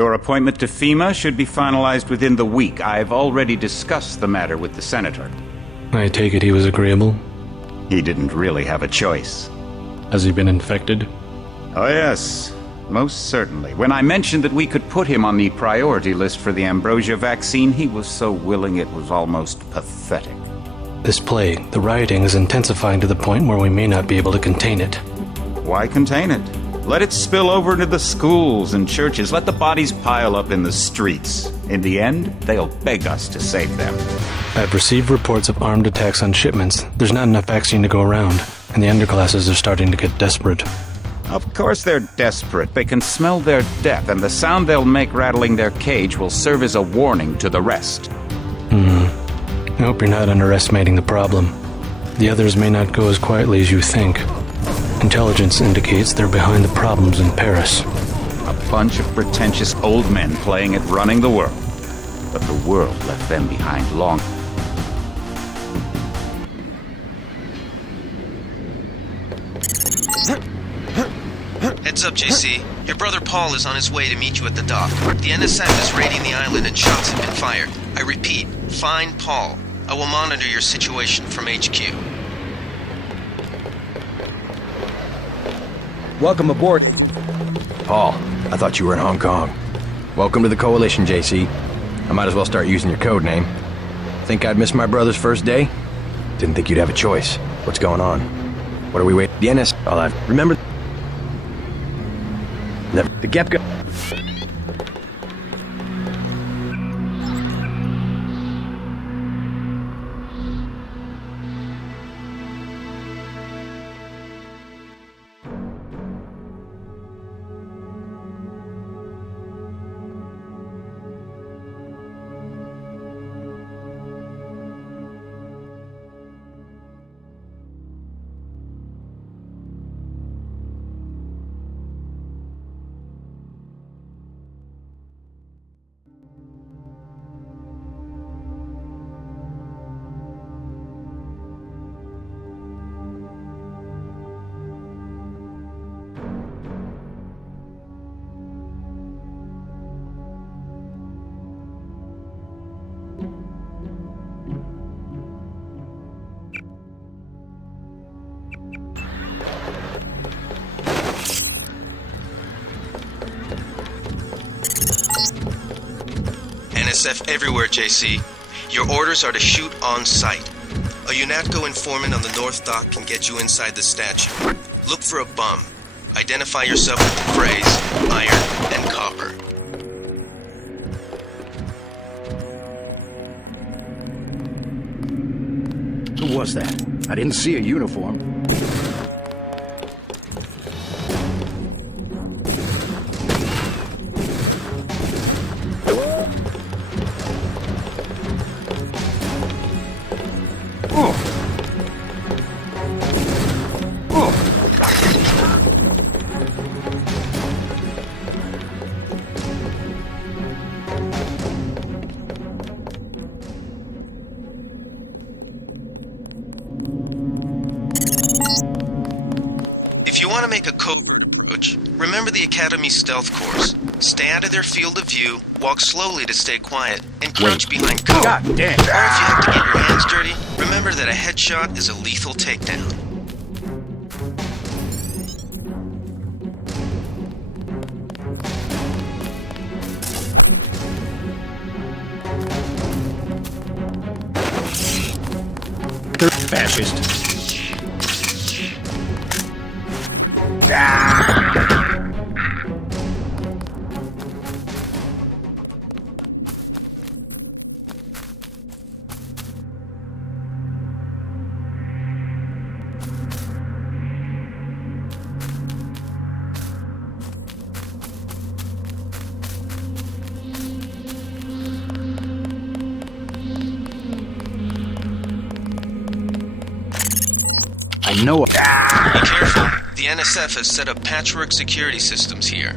Your appointment to FEMA should be finalized within the week. I've already discussed the matter with the Senator. I take it he was agreeable? He didn't really have a choice. Has he been infected? Oh yes, most certainly. When I mentioned that we could put him on the priority list for the ambrosia vaccine, he was so willing it was almost pathetic. This plague, the rioting is intensifying to the point where we may not be able to contain it. Why contain it? Let it spill over into the schools and churches. Let the bodies pile up in the streets. In the end, they'll beg us to save them. I've received reports of armed attacks on shipments. There's not enough vaccine to go around, and the underclasses are starting to get desperate. Of course they're desperate. They can smell their death, and the sound they'll make rattling their cage will serve as a warning to the rest. I hope you're not underestimating the problem. The others may not go as quietly as you think. Intelligence indicates they're behind the problems in Paris. A bunch of pretentious old men playing at running the world. But the world left them behind long. Heads up, JC. Your brother Paul is on his way to meet you at the dock. The NSF is raiding the island and shots have been fired. I repeat, find Paul. I will monitor your situation from HQ. Welcome aboard. Paul, I thought you were in Hong Kong. Welcome to the Coalition, JC. I might as well start using your code name. Think I'd miss my brother's first day? Didn't think you'd have a choice. What's going on? What are we waiting? The NS... Oh, I remember... The Gepka... NSF everywhere, JC. Your orders are to shoot on sight. A UNATCO informant on the North Dock can get you inside the statue. Look for a bum. Identify yourself with the phrase, iron and copper. Who was that? I didn't see a uniform. If you want to make a coach, remember the Academy stealth course. Stay out of their field of view, walk slowly to stay quiet, and crouch behind cover. God damn. Or if you have to get your hands dirty, remember that a headshot is a lethal takedown. They're fascist. I know. Be careful. The NSF has set up patchwork security systems here.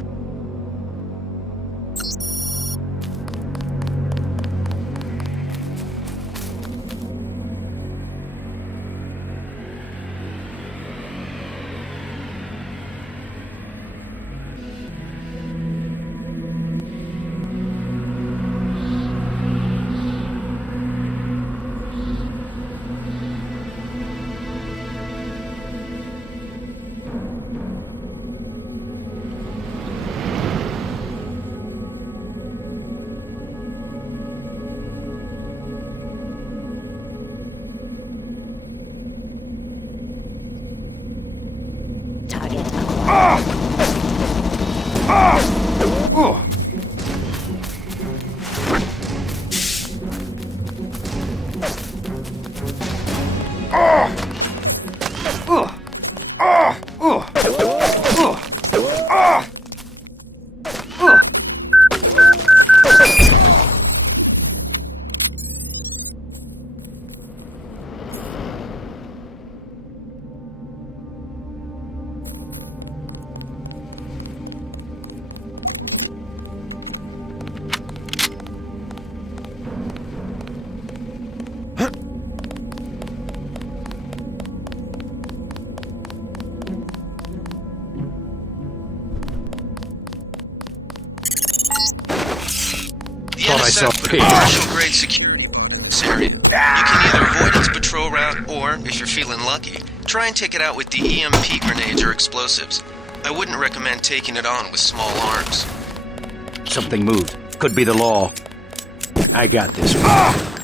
set with a commercial-grade security area. You can either avoid its patrol route, or, if you're feeling lucky, try and take it out with the EMP grenades or explosives. I wouldn't recommend taking it on with small arms. Something moved. Could be the law. I got this one.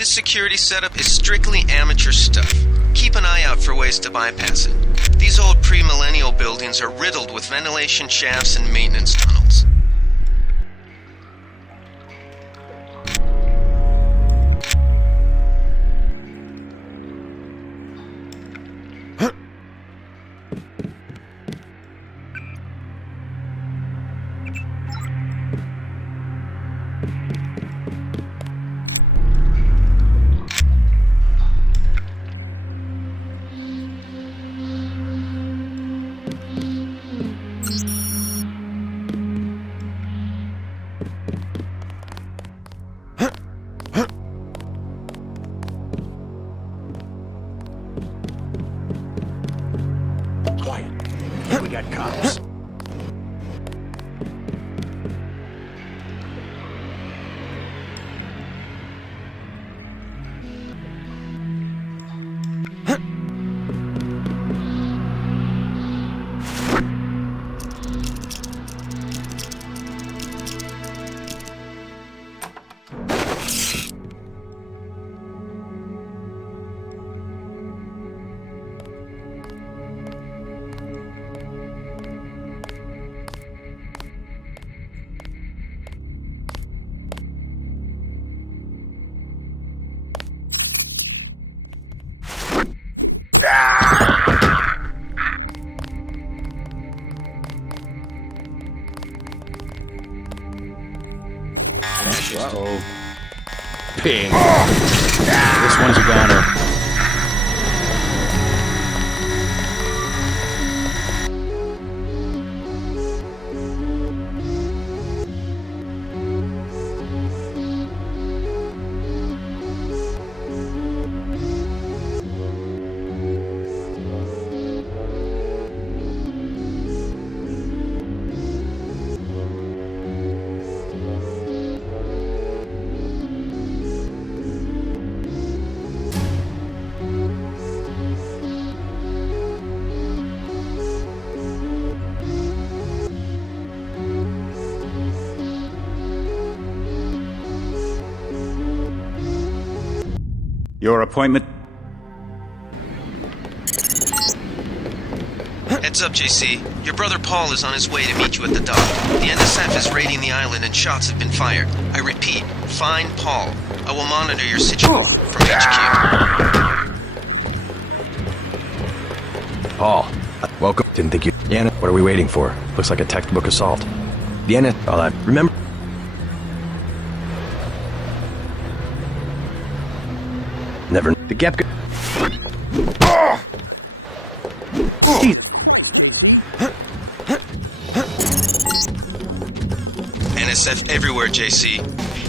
This security setup is strictly amateur stuff. Keep an eye out for ways to bypass it. These old pre-millennial buildings are riddled with ventilation shafts and maintenance tunnels. Uh-oh. Ping. This one's a goner. Your appointment? Heads up, JC. Your brother Paul is on his way to meet you at the dock. The NSF is raiding the island and shots have been fired. I repeat, find Paul. I will monitor your situation from HQ. Paul, welcome. Didn't think you... Anna, what are we waiting for? Looks like a textbook assault. The Anna... Oh, I remember... Never... The Gepka... NSF everywhere, JC.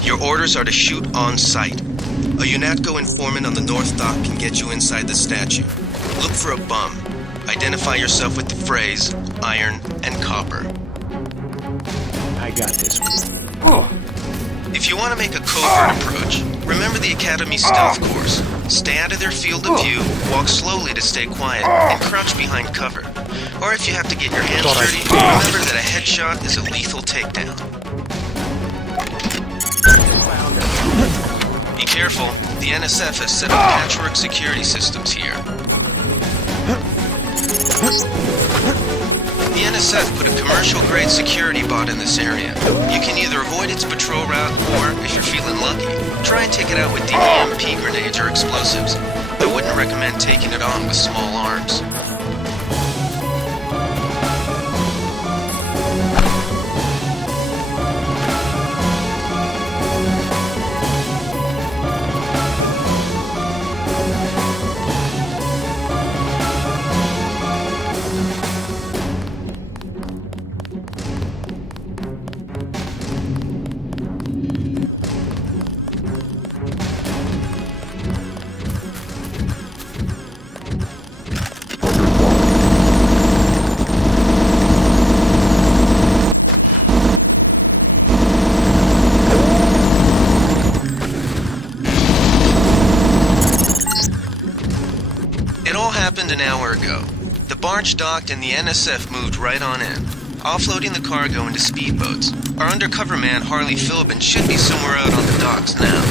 Your orders are to shoot on sight. A UNATCO informant on the North Dock can get you inside the statue. Look for a bum. Identify yourself with the phrase, iron and copper. I got this. If you want to make a covert approach, remember the Academy stealth course. Stay out of their field of view, walk slowly to stay quiet, and crouch behind cover. Or if you have to get your hands dirty, remember that a headshot is a lethal takedown. Be careful, the NSF has set up patchwork security systems here. The NSF put a commercial-grade security bot in this area. You can either avoid its patrol route, or, if you're feeling lucky, try and take it out with the EMP grenades or explosives. I wouldn't recommend taking it on with small arms. Happened an hour ago. The barge docked and the NSF moved right on in, offloading the cargo into speedboats. Our undercover man, Harley Philbin, should be somewhere out on the docks now.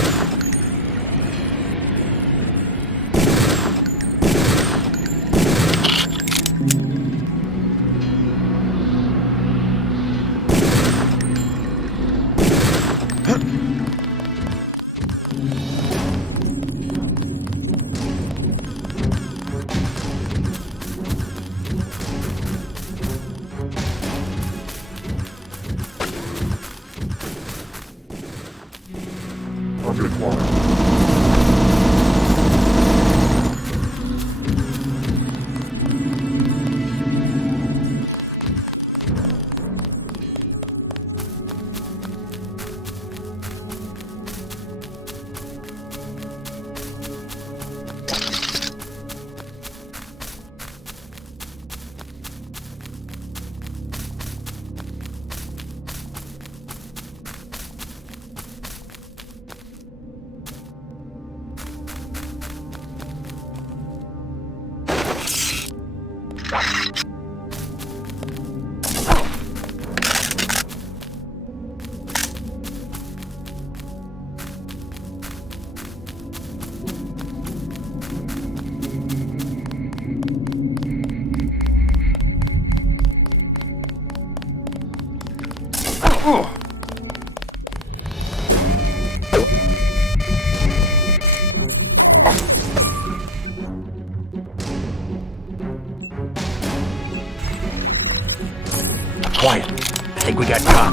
Quiet. I think we got caught.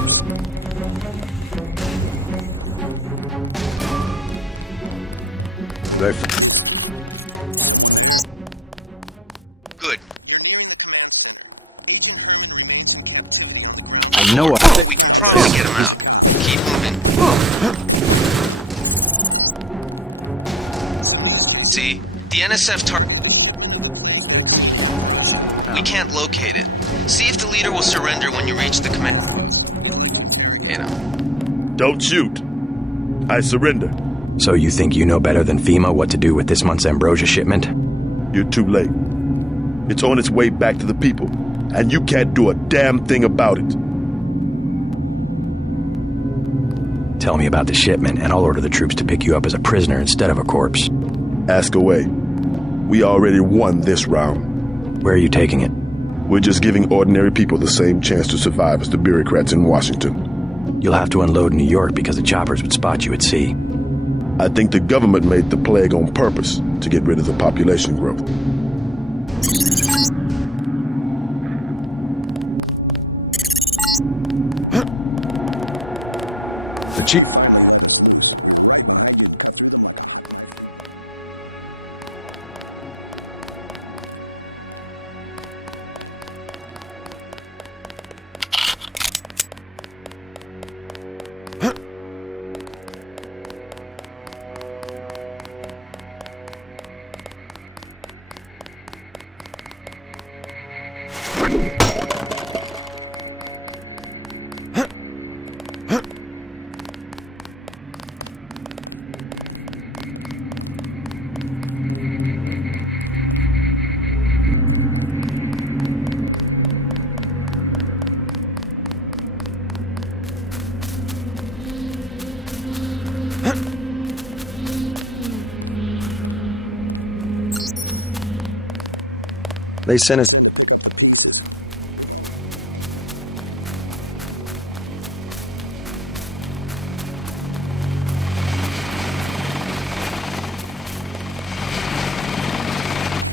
Good. I know We can probably get him out. Keep moving. See? The NSF target. We can't locate it. See if the leader will surrender when you reach the command. You know. Don't shoot. I surrender. So you think you know better than FEMA what to do with this month's ambrosia shipment? You're too late. It's on its way back to the people, and you can't do a damn thing about it. Tell me about the shipment, and I'll order the troops to pick you up as a prisoner instead of a corpse. Ask away. We already won this round. Where are you taking it? We're just giving ordinary people the same chance to survive as the bureaucrats in Washington. You'll have to unload in New York because the choppers would spot you at sea. I think the government made the plague on purpose to get rid of the population growth. The chief... They sent us...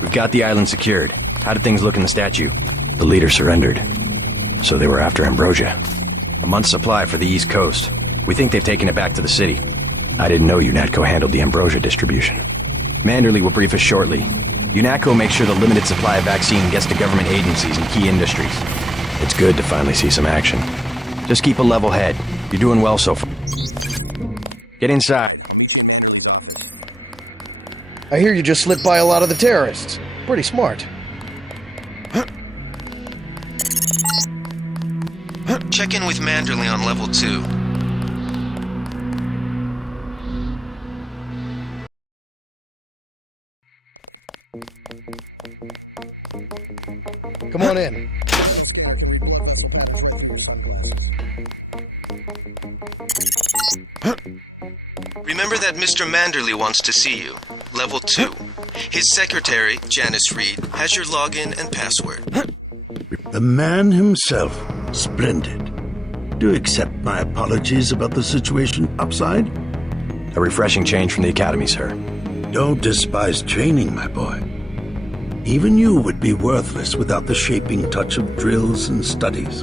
We've got the island secured. How did things look in the statue? The leader surrendered. So they were after ambrosia. A month's supply for the East Coast. We think they've taken it back to the city. I didn't know UNATCO handled the ambrosia distribution. Manderley will brief us shortly. UNATCO makes sure the limited supply of vaccine gets to government agencies and key industries. It's good to finally see some action. Just keep a level head. You're doing well so far. Get inside. I hear you just slipped by a lot of the terrorists. Pretty smart. Check in with Manderley on level 2. Come on in. Remember that Mr. Manderley wants to see you. Level 2. His secretary, Janice Reed, has your login and password. The man himself. Splendid. Do accept my apologies about the situation upside? A refreshing change from the academy, sir. Don't despise training, my boy. Even you would be worthless without the shaping touch of drills and studies.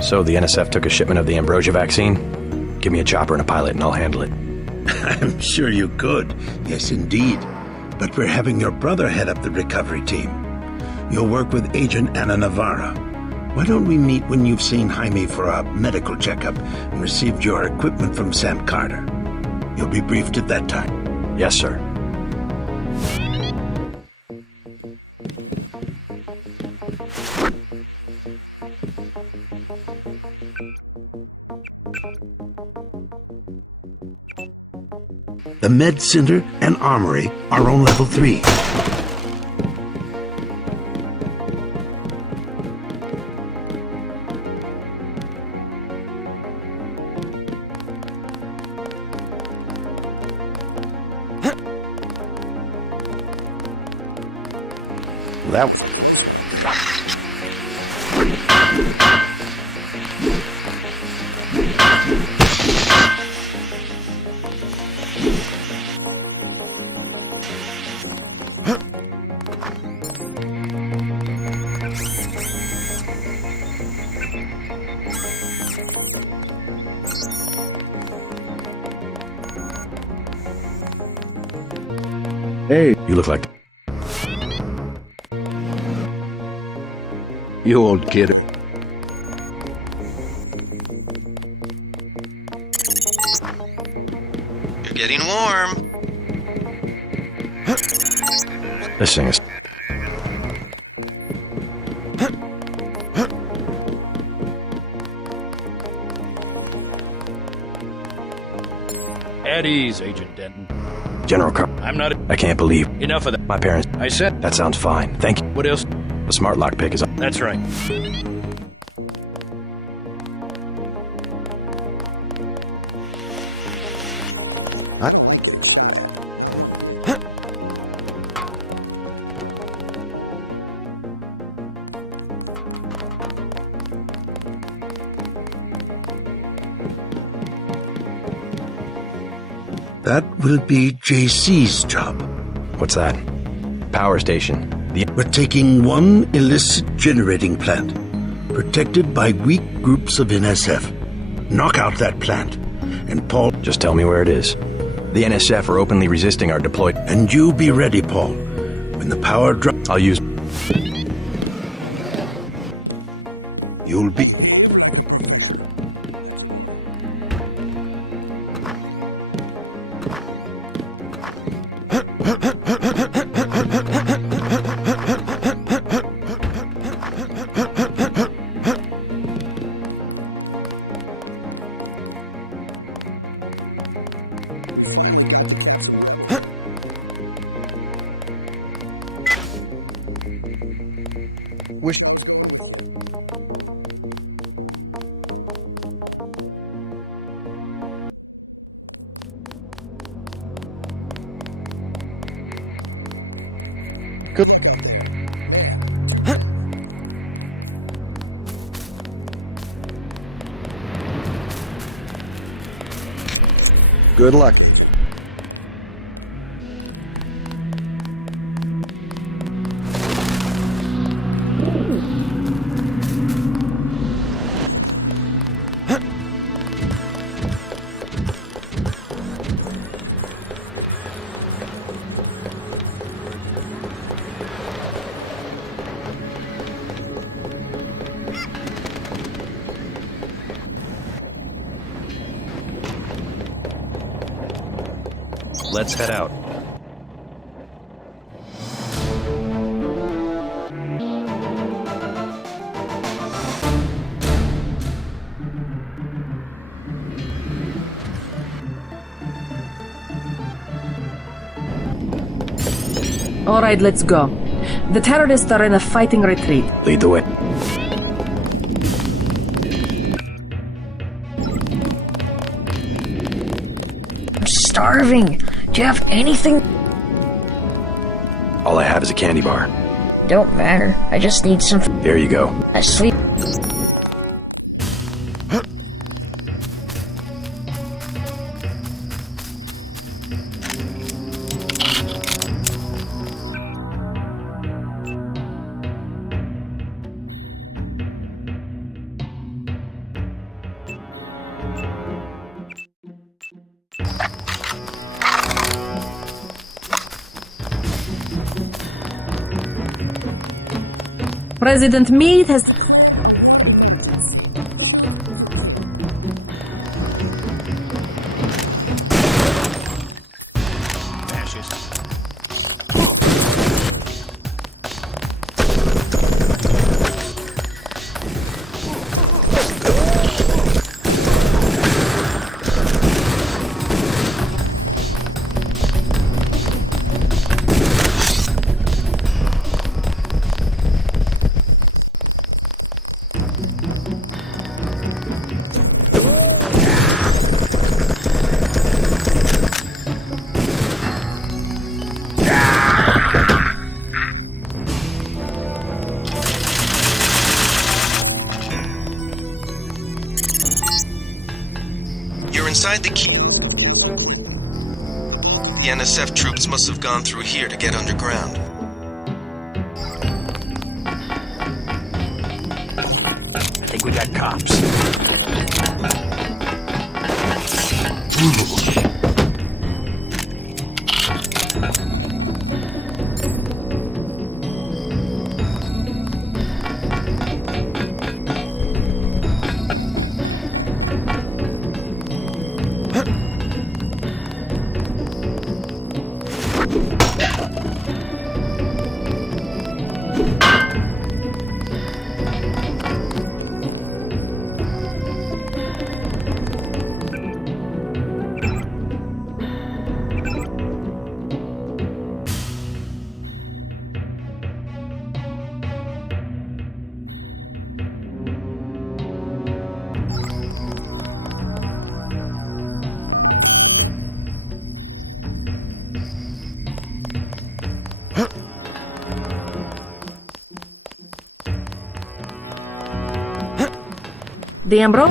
So the NSF took a shipment of the ambrosia vaccine? Give me a chopper and a pilot and I'll handle it. I'm sure you could. Yes, indeed. But we're having your brother head up the recovery team. You'll work with Agent Ana Navarra. Why don't we meet when you've seen Jaime for a medical checkup and received your equipment from Sam Carter? You'll be briefed at that time. Yes, sir. The Med Center and Armory are on level 3. That... Hey, You look like... You old kid. You're getting warm. This thing is... At ease, Agent Denton. General Car... I'm not... I can't believe... Enough of that. My parents... I said... That sounds fine. Thank you. What else? The smart lock pick is... That's right. That will be JC's job. What's that? Power station. We're taking one illicit generating plant, protected by weak groups of NSF. Knock out that plant, and Paul... Just tell me where it is. The NSF are openly resisting our deployed... And you be ready, Paul. When the power drops... I'll use... You'll be... Wish. Good. Good luck. Let's head out. All right, let's go. The terrorists are in a fighting retreat. Lead the way. I'm starving. Do you have anything? All I have is a candy bar. Don't matter. I just need some. Here you go. Asleep. President Meade has... You're inside the key. The NSF troops must have gone through here to get underground. I think we got cops. The Ambro...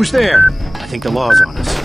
Who's there? I think the law's on us.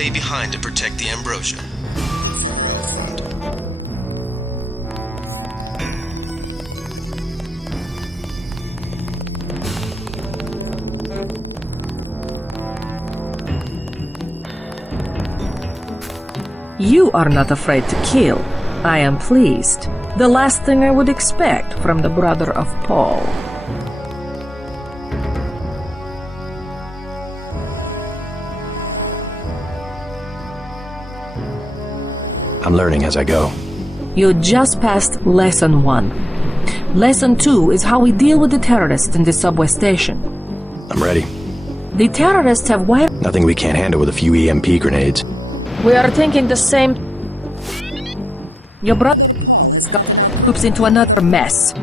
stay behind to protect the Ambrosia. You are not afraid to kill. I am pleased. The last thing I would expect from the brother of Paul. I'm learning as I go. You just passed Lesson 1. Lesson 2 is how we deal with the terrorists in the subway station. I'm ready. The terrorists have wired... Nothing we can't handle with a few EMP grenades. We are thinking the same... Your brother... oops into another mess.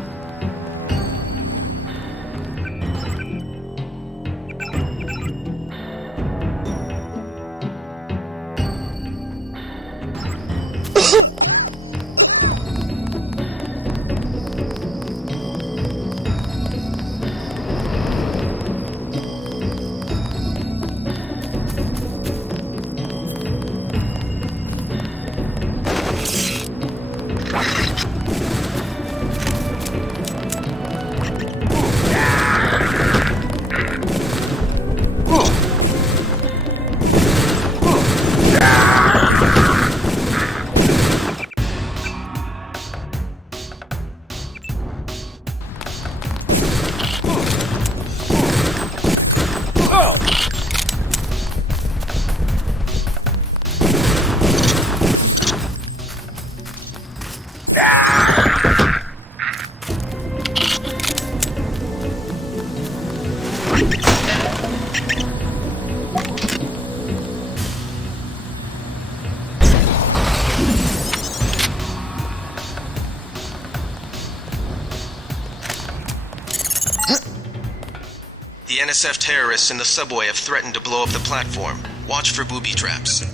The NSF terrorists in the subway have threatened to blow up the platform. Watch for booby traps.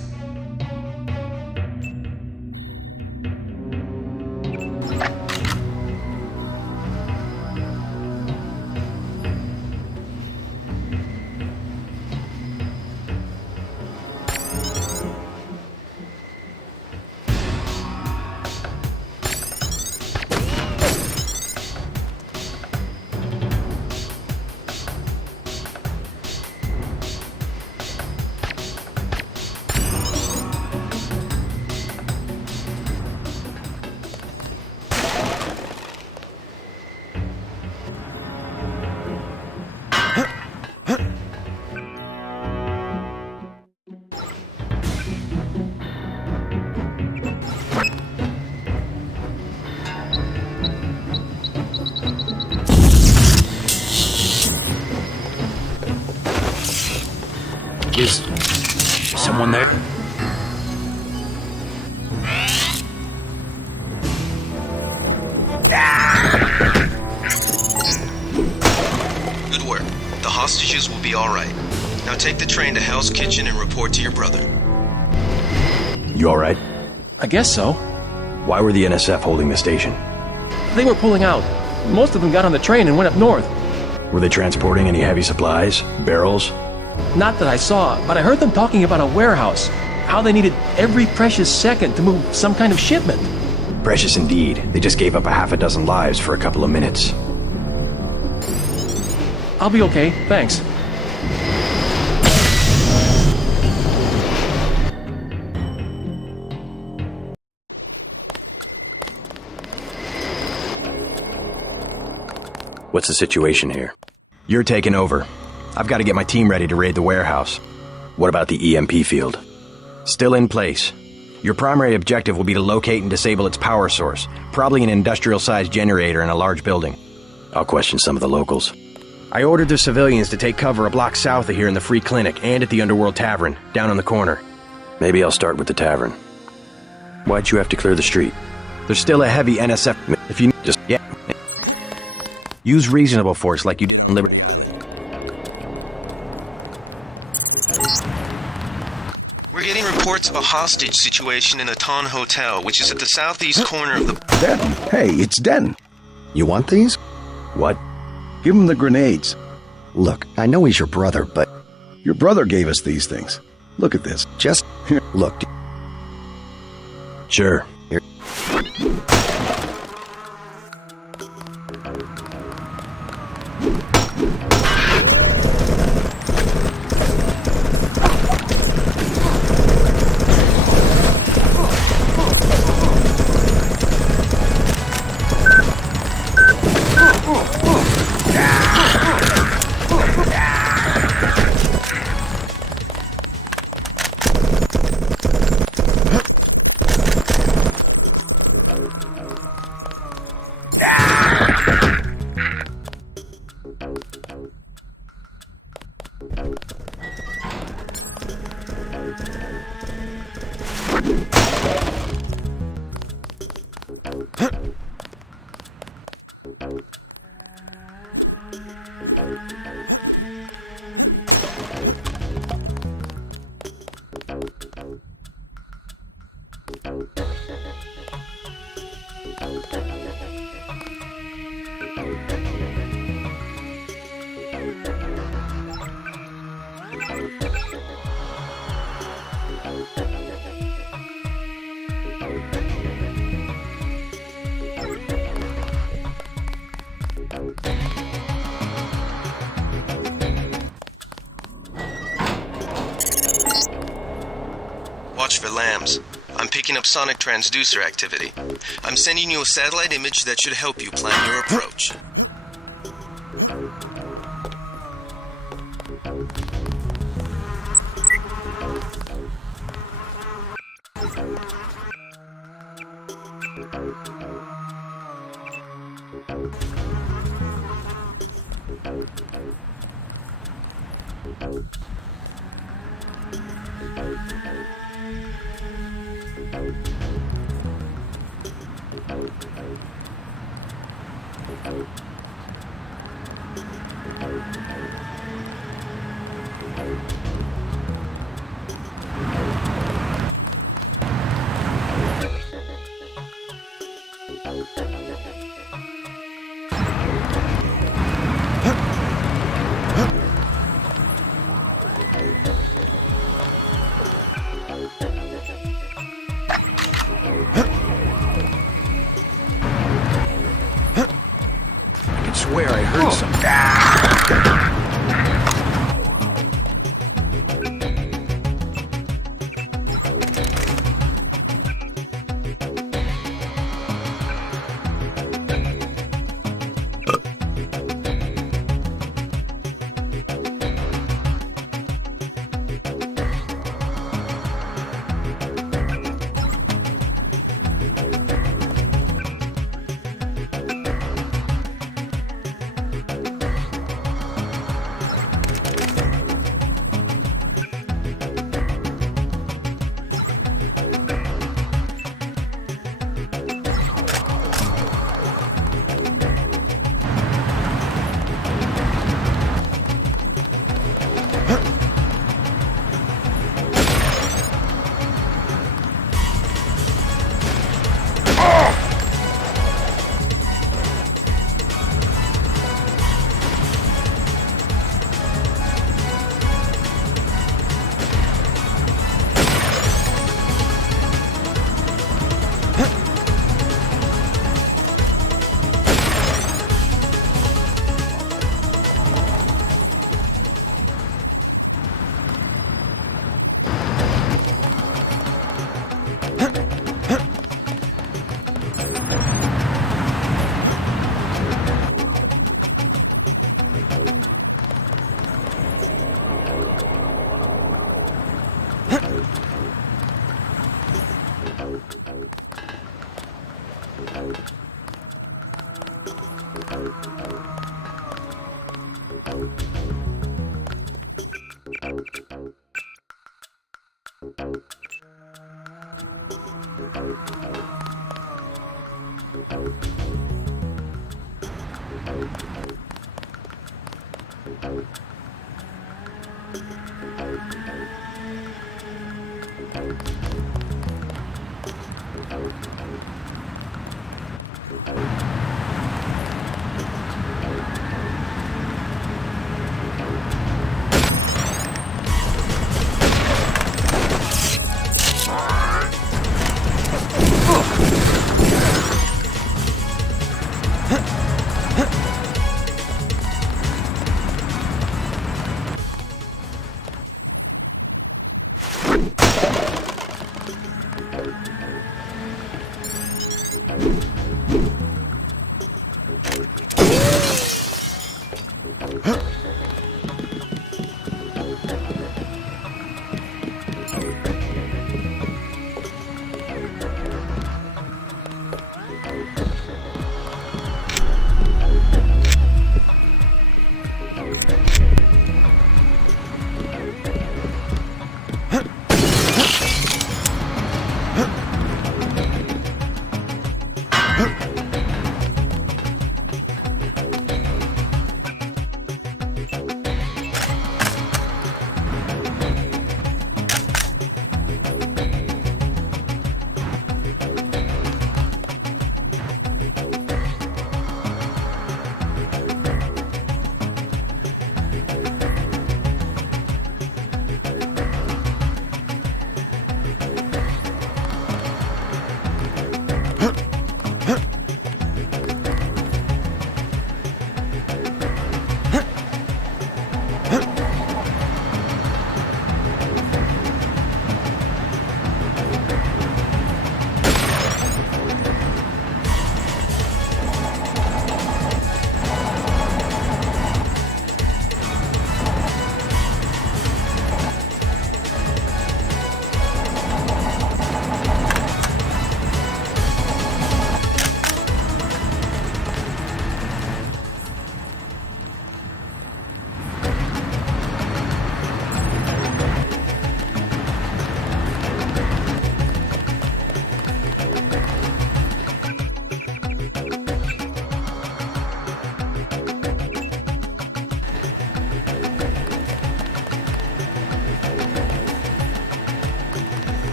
Is someone there? Good work. The hostages will be all right. Now take the train to Hell's Kitchen and report to your brother. You all right? I guess so. Why were the NSF holding the station? They were pulling out. Most of them got on the train and went up north. Were they transporting any heavy supplies? Barrels? Not that I saw, but I heard them talking about a warehouse. How they needed every precious second to move some kind of shipment. Precious indeed. They just gave up a half a dozen lives for a couple of minutes. I'll be okay, thanks. What's the situation here? You're taking over. I've got to get my team ready to raid the warehouse. What about the EMP field? Still in place. Your primary objective will be to locate and disable its power source, probably an industrial-sized generator in a large building. I'll question some of the locals. I ordered the civilians to take cover a block south of here in the Free Clinic and at the Underworld Tavern, down on the corner. Maybe I'll start with the tavern. Why'd you have to clear the street? There's still a heavy NSF... If you just... Yeah. Use reasonable force like you do in Liberty. We're getting reports of a hostage situation in the Ton Hotel, which is at the southeast corner of the... Denton. Hey, it's Denton. You want these? What? Give him the grenades. Look, I know he's your brother, but... Your brother gave us these things. Look at this. Just here. Look. Sure. Here. Watch for lambs. I'm picking up sonic transducer activity. I'm sending you a satellite image that should help you plan your approach. I swear I heard something.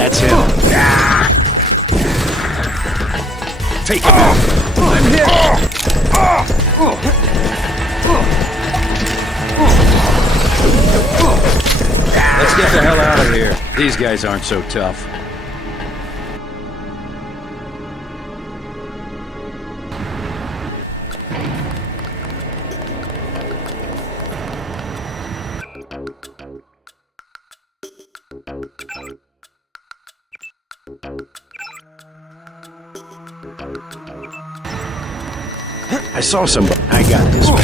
That's him. Take him out. I'm hit. Let's get the hell out of here. These guys aren't so tough. I saw somebody. I got this one.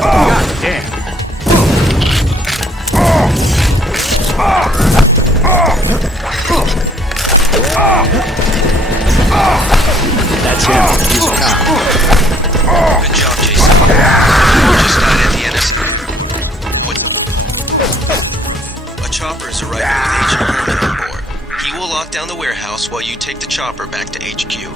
God damn. That's him. He's a cop. Good job, Jason. You just died at the NSA. A chopper is arriving with Agent Herman on board. He will lock down the warehouse while you take the chopper back to HQ.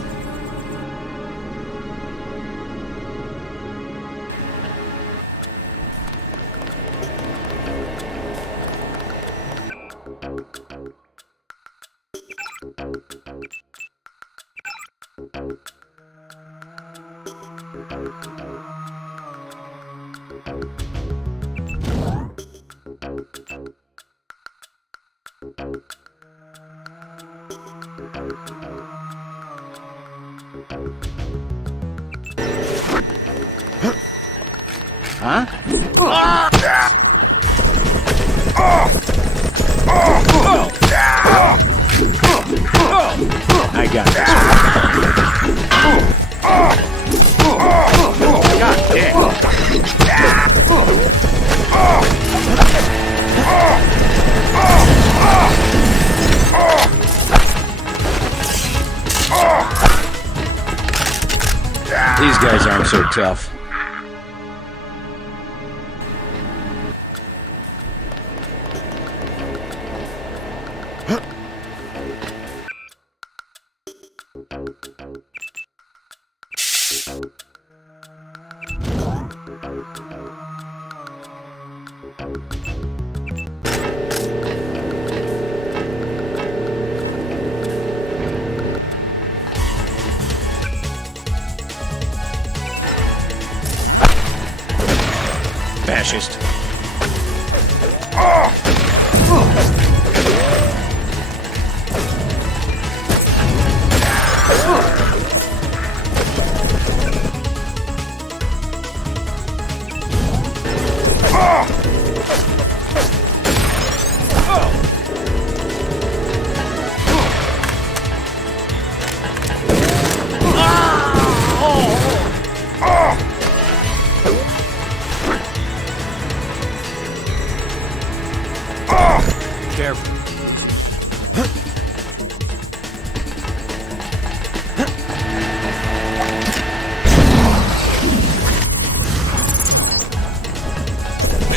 Huh? I got this one. God damn. These guys aren't so tough. Fascist.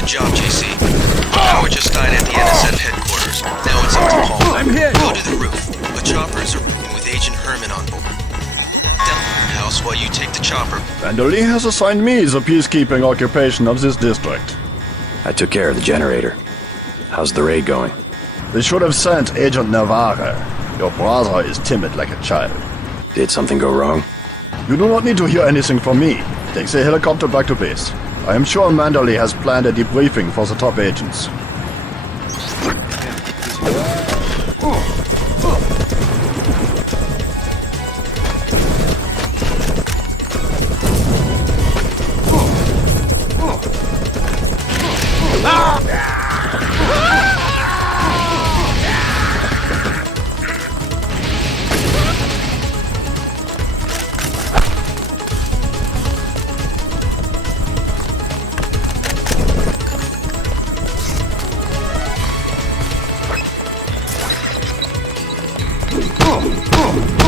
job, JC. Power just died at the NSF headquarters. Now it's up to Paul. I'm hit! Go to the roof. The choppers are with Agent Herman on board. Down the house while you take the chopper. Vandali has assigned me the peacekeeping occupation of this district. I took care of the generator. How's the raid going? They should have sent Agent Navarre. Your brother is timid like a child. Did something go wrong? You do not need to hear anything from me. Take the helicopter back to base. I am sure Mandalay has planned a debriefing for the top agents.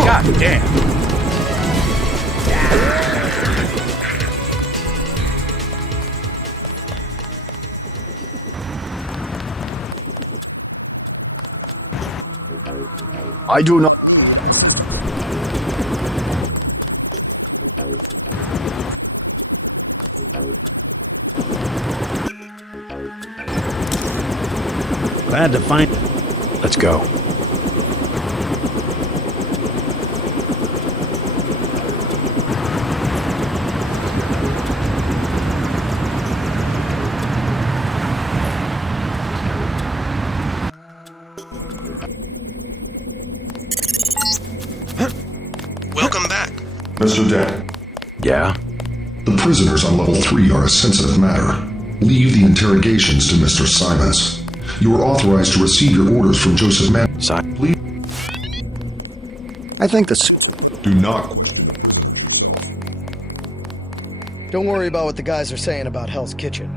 God damn. I do not... Glad to find... Let's go. Welcome back. Mr. Dent. Yeah? The prisoners on level 3 are a sensitive matter. Leave the interrogations to Mr. Simons. You are authorized to receive your orders from Joseph Mann. Please. I think this... Do not... Don't worry about what the guys are saying about Hell's Kitchen.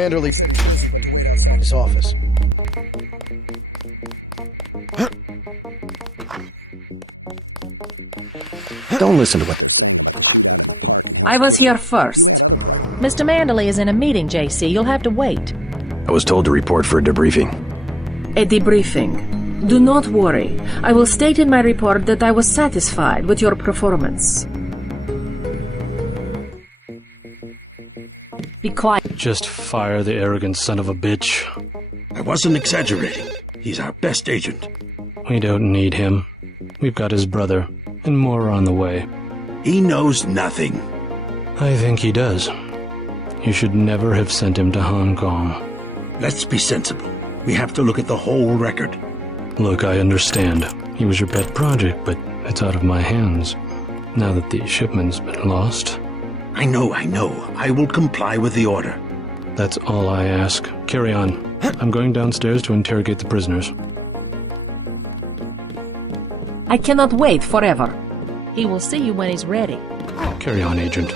Manderley's office. Don't listen to what... I was here first. Mr. Manderley is in a meeting, JC. You'll have to wait. I was told to report for a debriefing. A debriefing. Do not worry. I will state in my report that I was satisfied with your performance. Be quiet. Just fire the arrogant son of a bitch. I wasn't exaggerating. He's our best agent. We don't need him. We've got his brother, and more are on the way. He knows nothing. I think he does. You should never have sent him to Hong Kong. Let's be sensible. We have to look at the whole record. Look, I understand. He was your pet project, but it's out of my hands. Now that the shipment's been lost. I know. I will comply with the order. That's all I ask. Carry on. I'm going downstairs to interrogate the prisoners. I cannot wait forever. He will see you when he's ready. Carry on, Agent.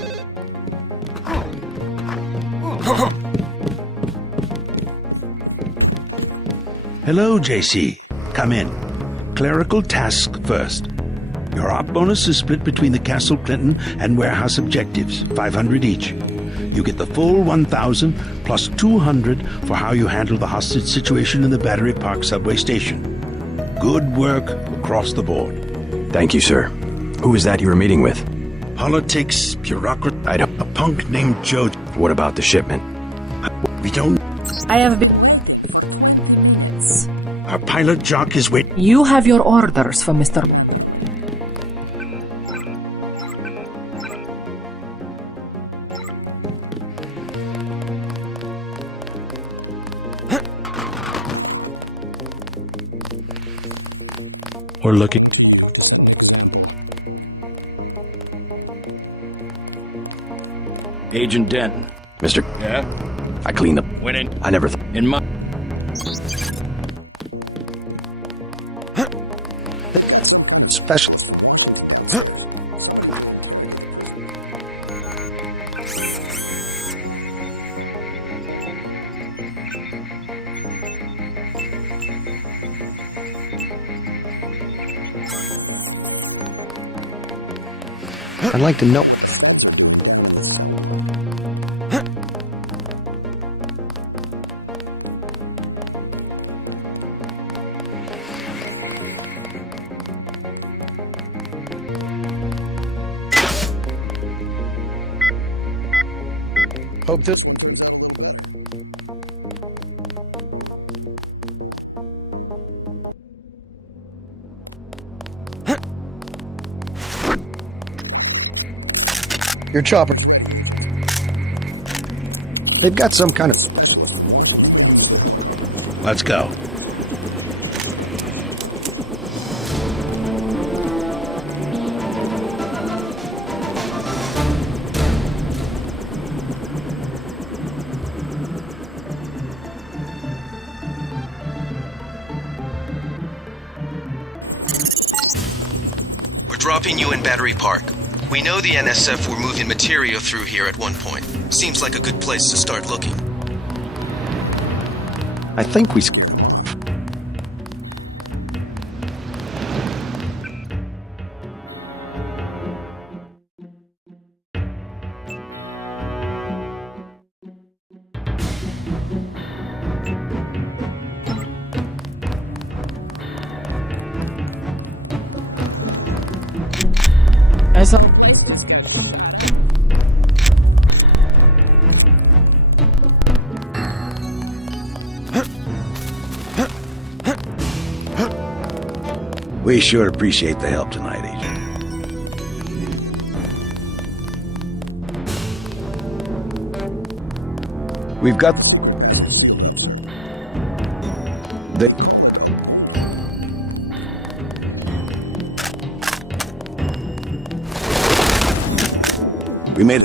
Hello, JC. Come in. Clerical task first. Your op bonus is split between the Castle Clinton and warehouse objectives, 500 each. You get the full 1,000 plus 200 for how you handle the hostage situation in the Battery Park subway station. Good work across the board. Thank you, sir. Who was that you were meeting with? Politics, bureaucracy. I don't... A punk named Joe. What about the shipment? We don't... I have been... Our pilot Jock is waiting. You have your orders for Mr. We're looking... Agent Denton. Mr. Yeah? I cleaned up. Winning. I never... In my... Special... I'd like to know... Hope this... Your chopper. They've got some kind of... Let's go. We're dropping you in Battery Park. We know the NSF were moving material through here at one point. Seems like a good place to start looking. I think we... We sure appreciate the help tonight, Agent. We've got... We made...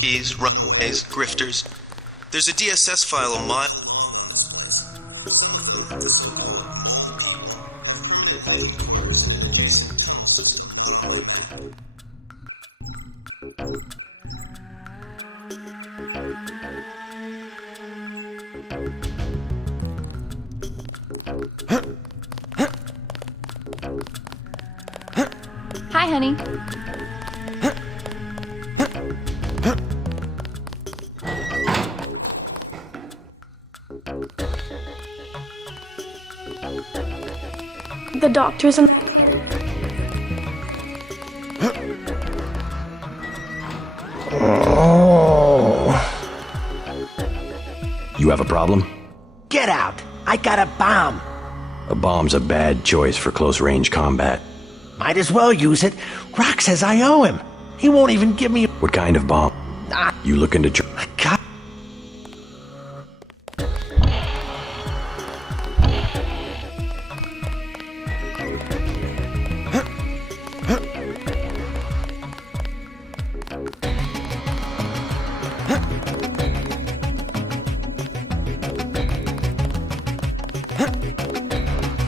These runaways, grifters. There's a DSS file a mile. Hi, honey. The doctors and You have a problem? Get out! I got a bomb! A bomb's a bad choice for close-range combat. Might as well use it. Rock says I owe him. He won't even give me... What kind of bomb? You looking to... God.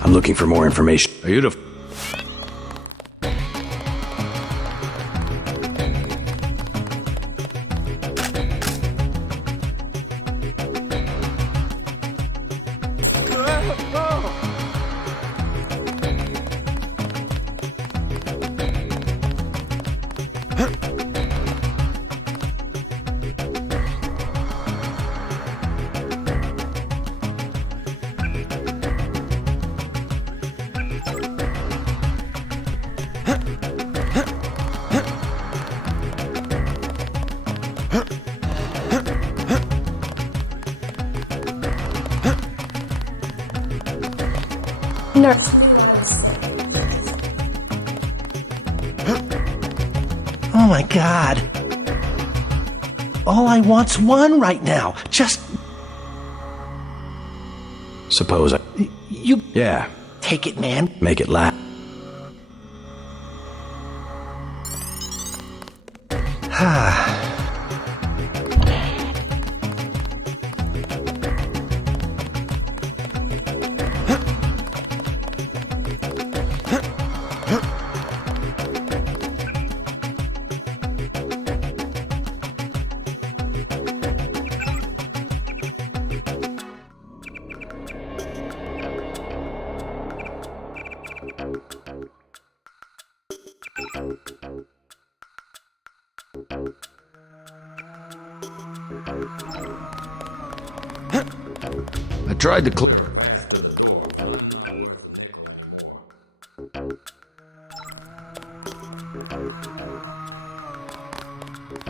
I'm looking for more information. Are you the... nurse. Oh my God. All I want's one right now. Just... Suppose I... You... Yeah. Take it, man. Make it last. I tried to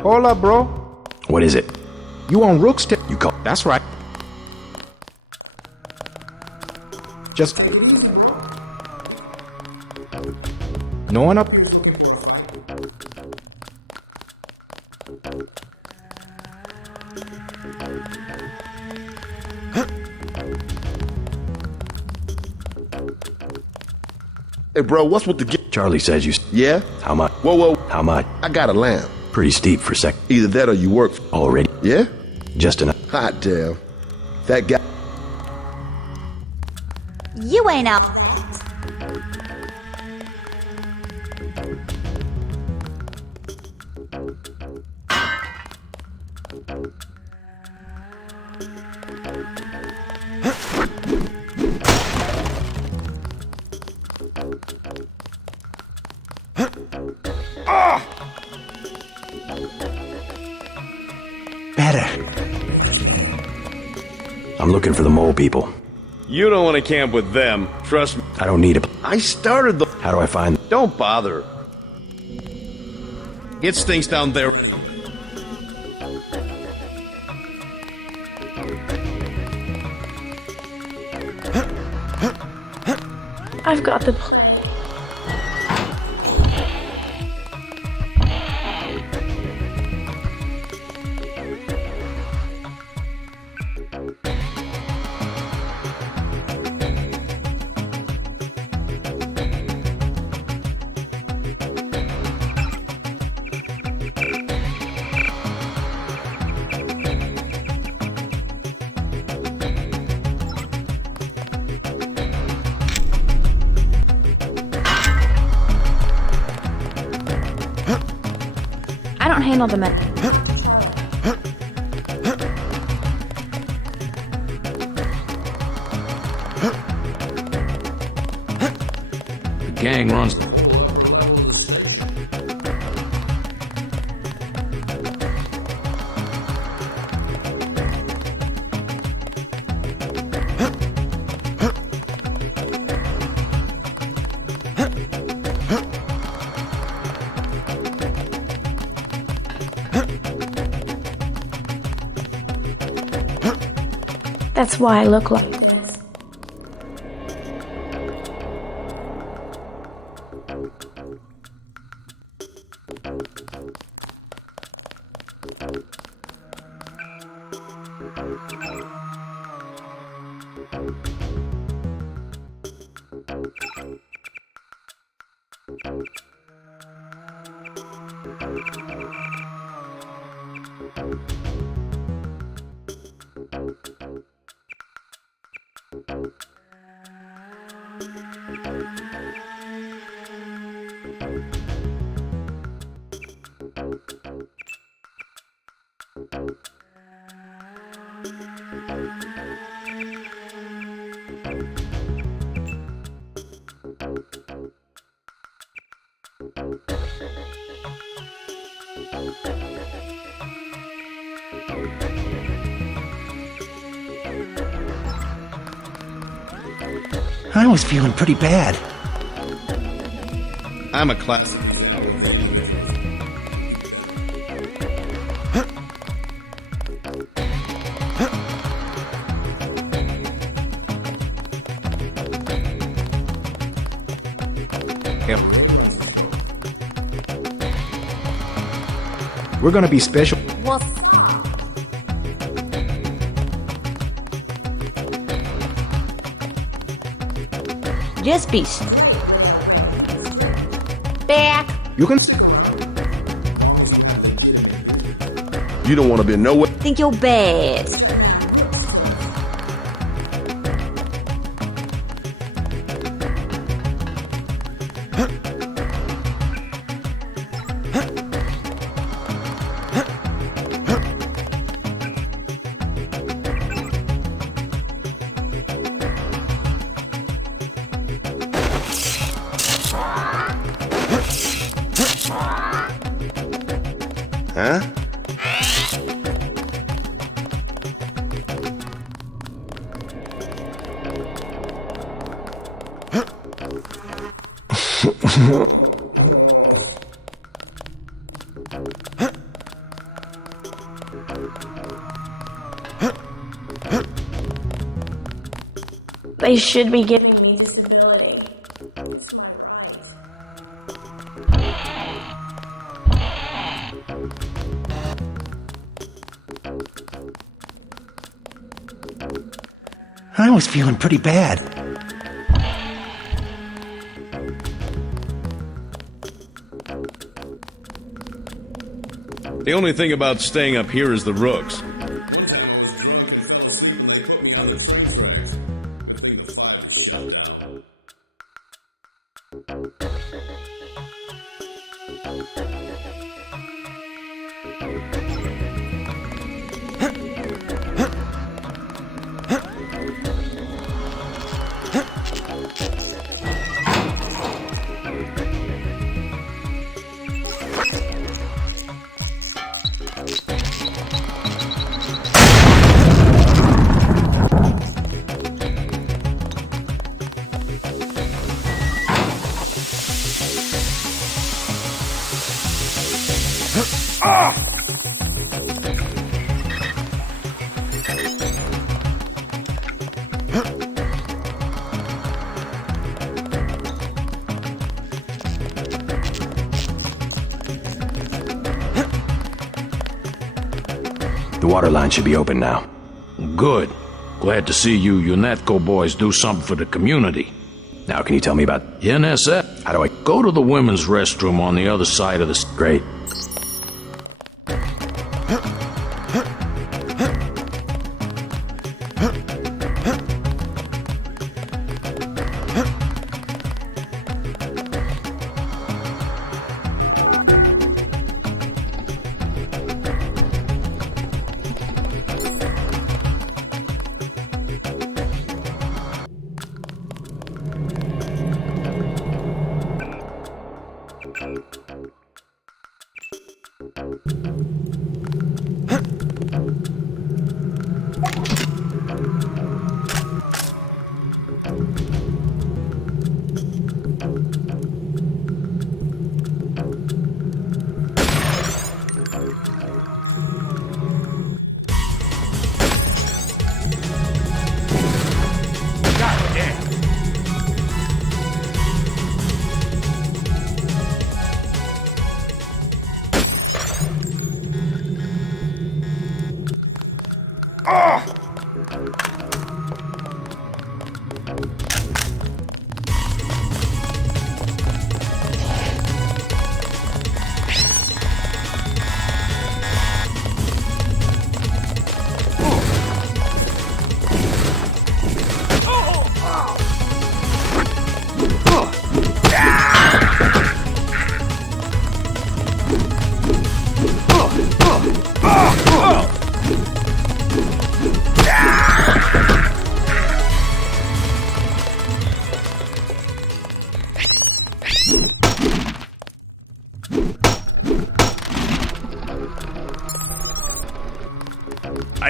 Hola, bro. What is it? You on Rook's tip? You call... That's right. Just... No one up here is looking for a fight. Hey, bro, what's with the... Charlie says you... Yeah? How much? Whoa, whoa. How much? I got a lamp. Pretty steep for sec... Either that or you work... Already? Yeah? Just enough. Hot damn. That guy... You ain't out. Better. I'm looking for the mole people. You don't want to camp with them. Trust me. I don't need a... I started the... How do I find... Don't bother. It stinks down there. I've got the plan. handle the med. The gang runs. That's why I look like this. I was feeling pretty bad. I'm a class. Yep. We're gonna be special. What? Just peace. Back. You can. You don't want to be nowhere. Think you're bad. Huh? They should be giving me stability. It's my right. I was feeling pretty bad. The only thing about staying up here is the rooks. The water line should be open now. Good. Glad to see you UNATCO boys do something for the community. Now, can you tell me about NSF? How do I go to the women's restroom on the other side of the street? Great.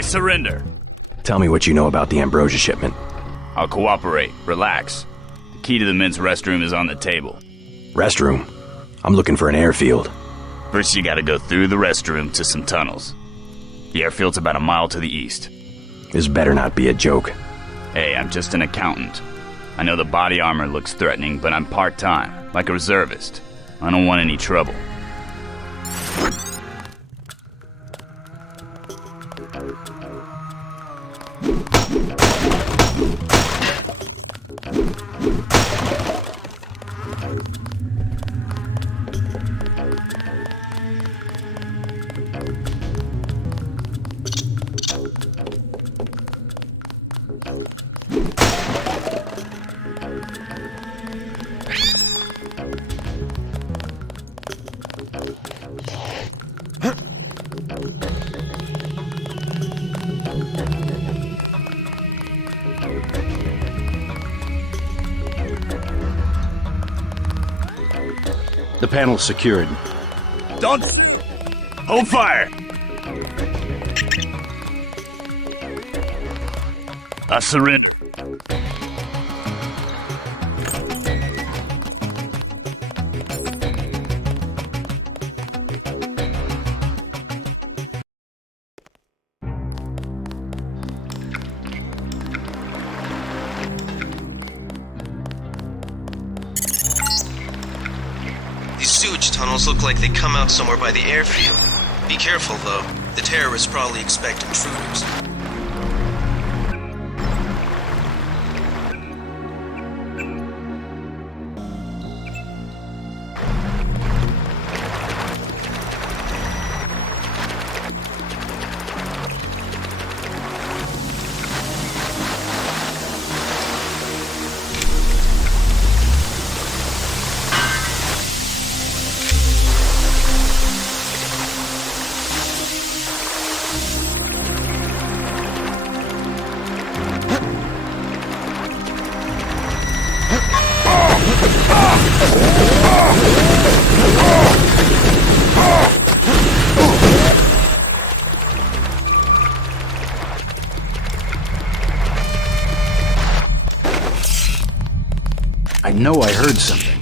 surrender. Tell me what you know about the Ambrosia shipment. I'll cooperate. Relax. The key to the men's restroom is on the table. Restroom? I'm looking for an airfield. First you gotta go through the restroom to some tunnels. The airfield's about a mile to the east. This better not be a joke. Hey, I'm just an accountant. I know the body armor looks threatening, but I'm part-time, like a reservist. I don't want any trouble. The panel's secured. Don't... Hold fire! I surrender. These sewage tunnels look like they come out somewhere by the airfield. Be careful, though. The terrorists probably expect intruders. I know I heard something.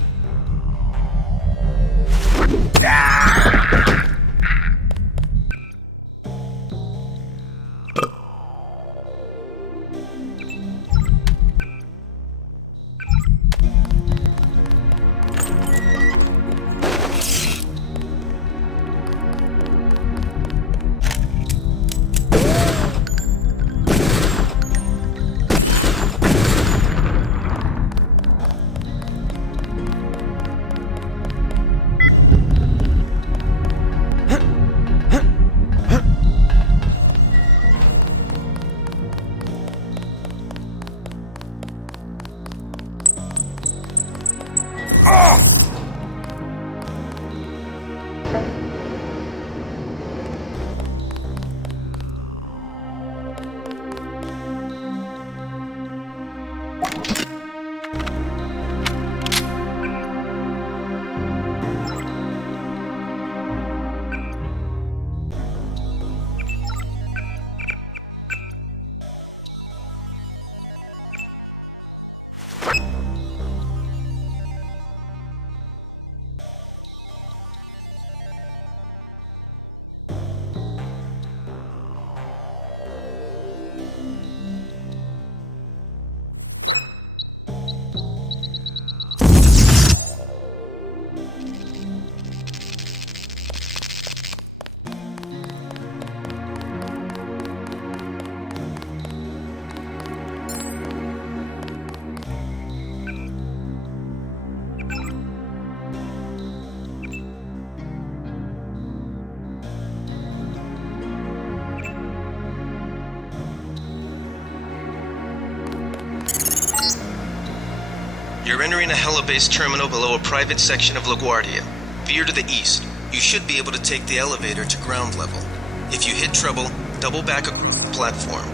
You're entering a helibase terminal below a private section of LaGuardia. Veer to the east. You should be able to take the elevator to ground level. If you hit trouble, double back across the platform.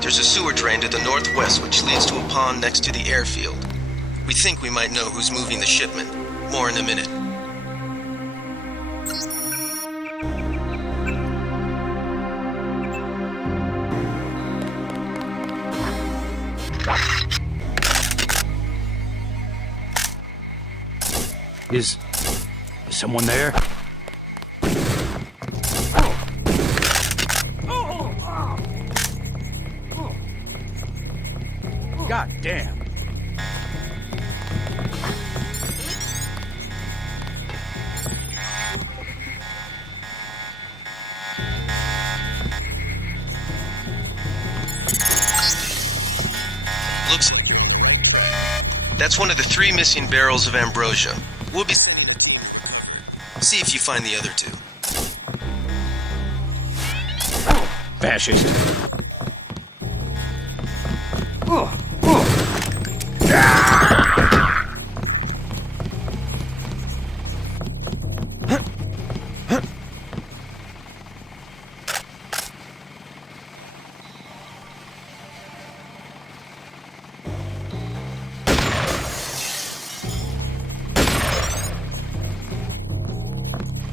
There's a sewer drain to the northwest which leads to a pond next to the airfield. We think we might know who's moving the shipment. More in a minute. Is someone there? God damn. Looks... That's one of the 3 missing barrels of ambrosia. We'll be... See if you find the other 2. Fascist.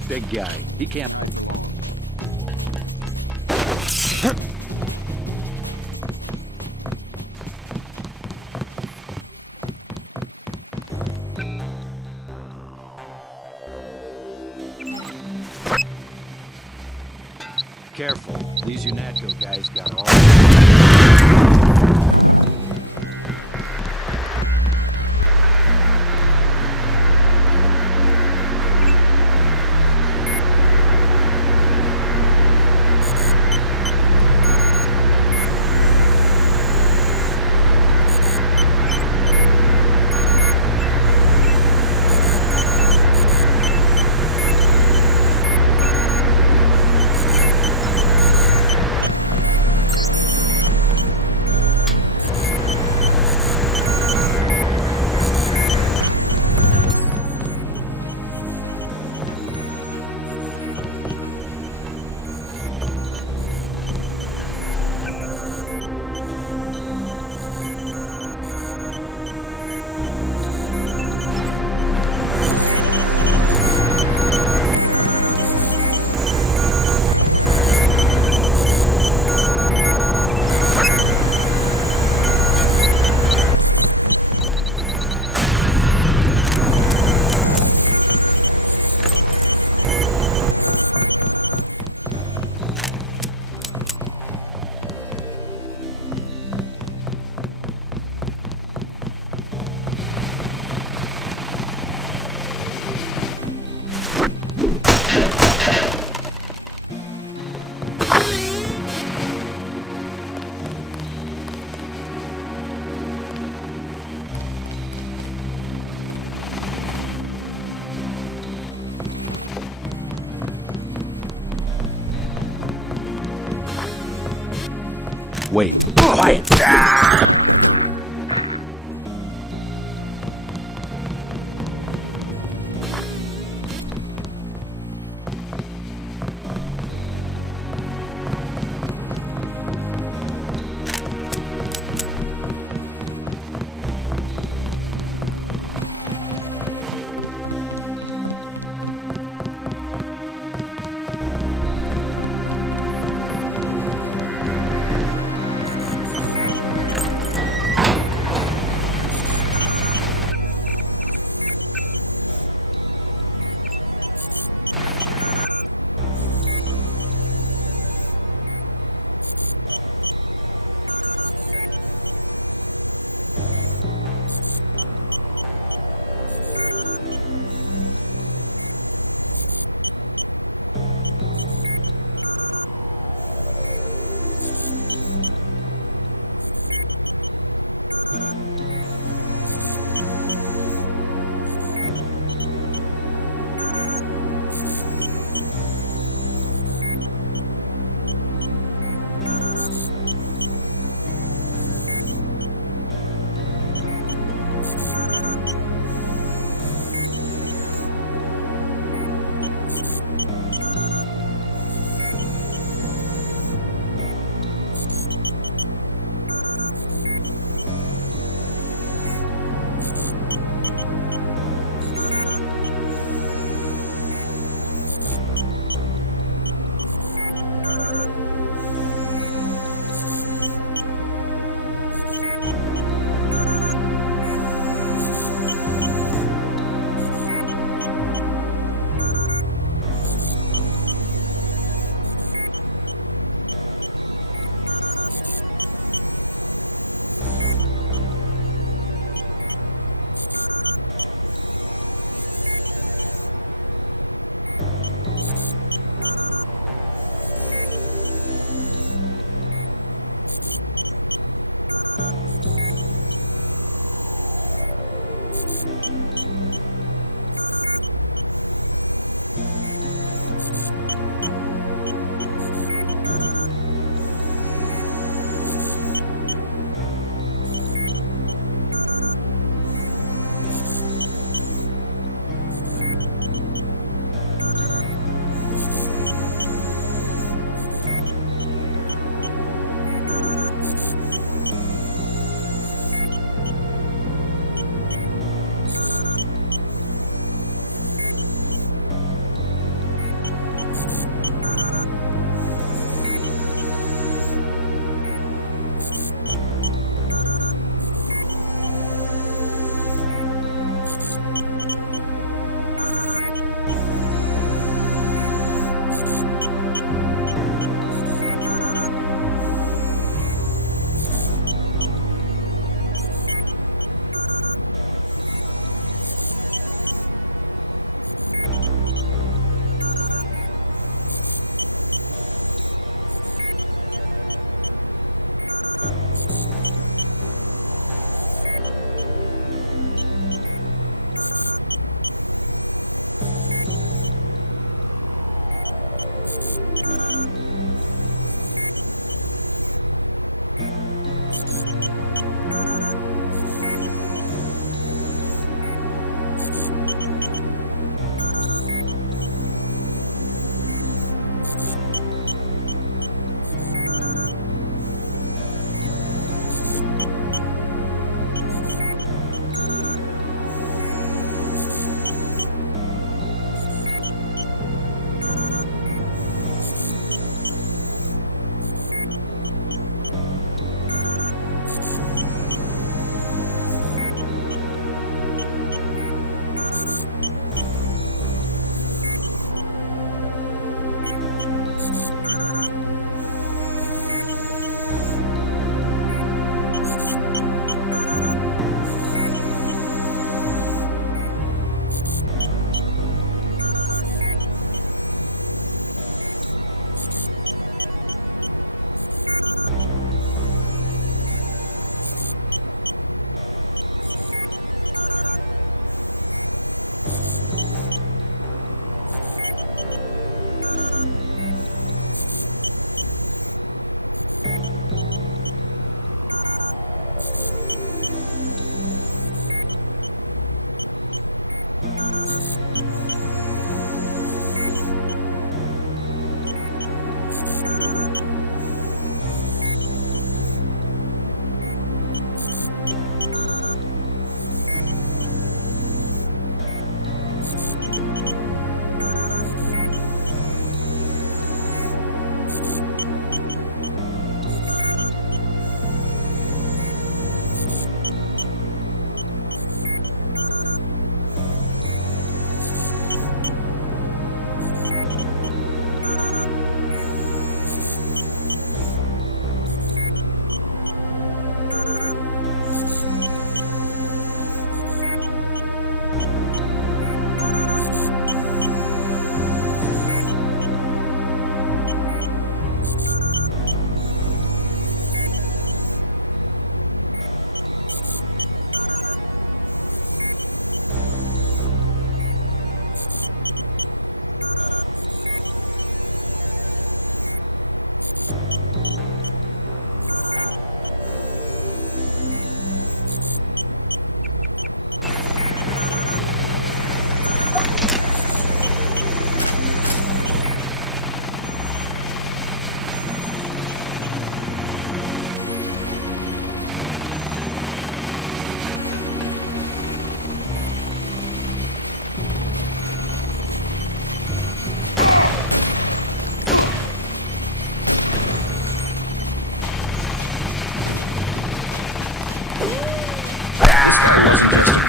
Big guy. He can't... Careful. These UNATCO guys got all... Wait. Quiet.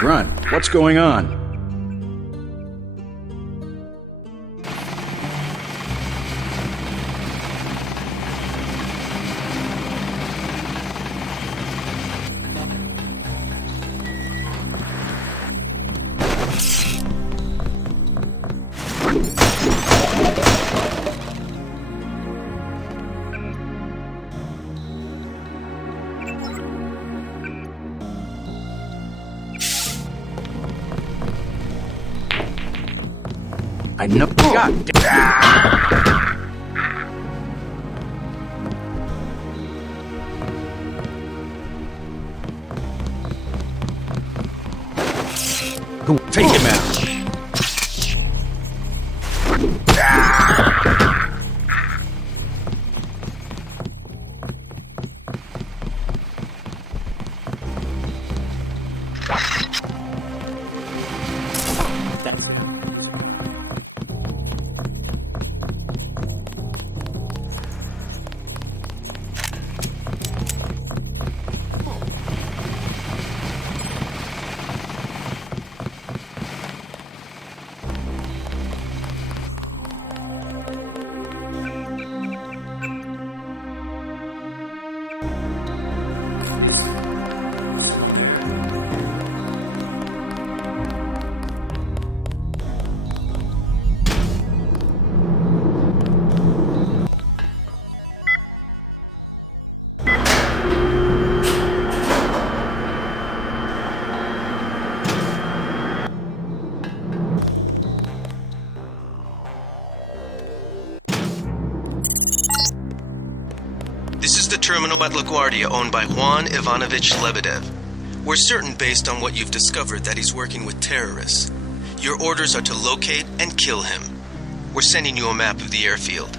front. What's going on? I know. God damn. Take him out. This is the terminal at LaGuardia owned by Juan Ivanovich Lebedev. We're certain based on what you've discovered that he's working with terrorists. Your orders are to locate and kill him. We're sending you a map of the airfield.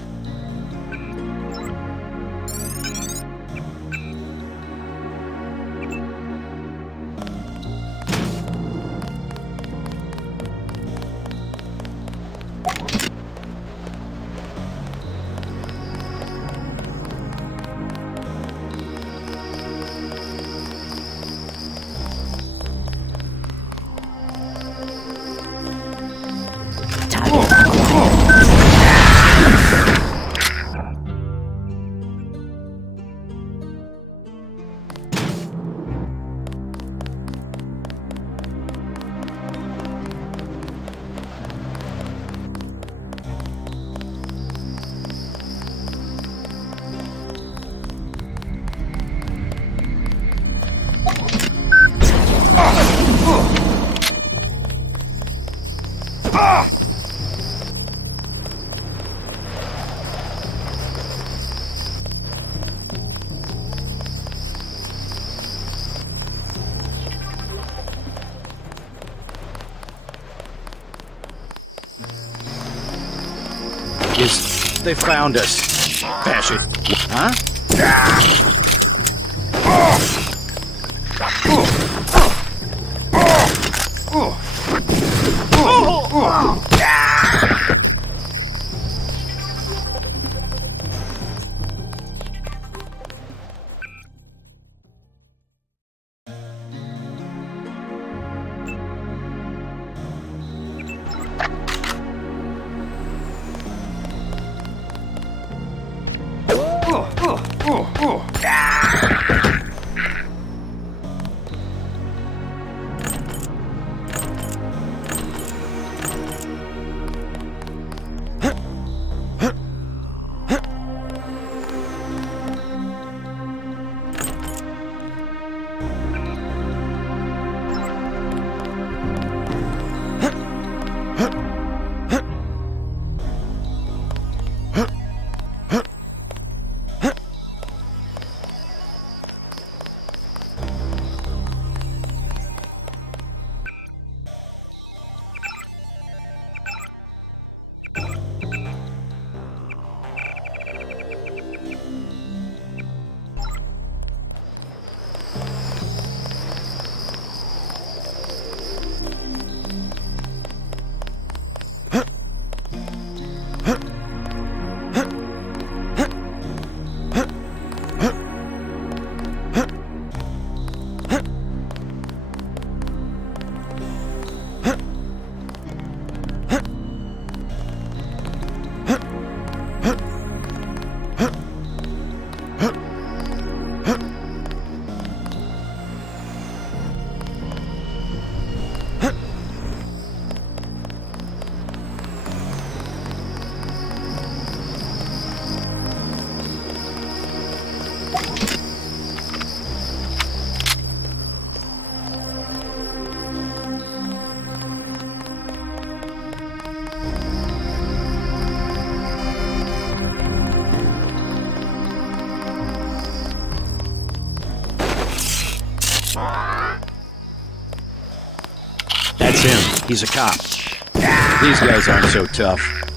They found us. Fascist. Huh? He's a cop. These guys aren't so tough.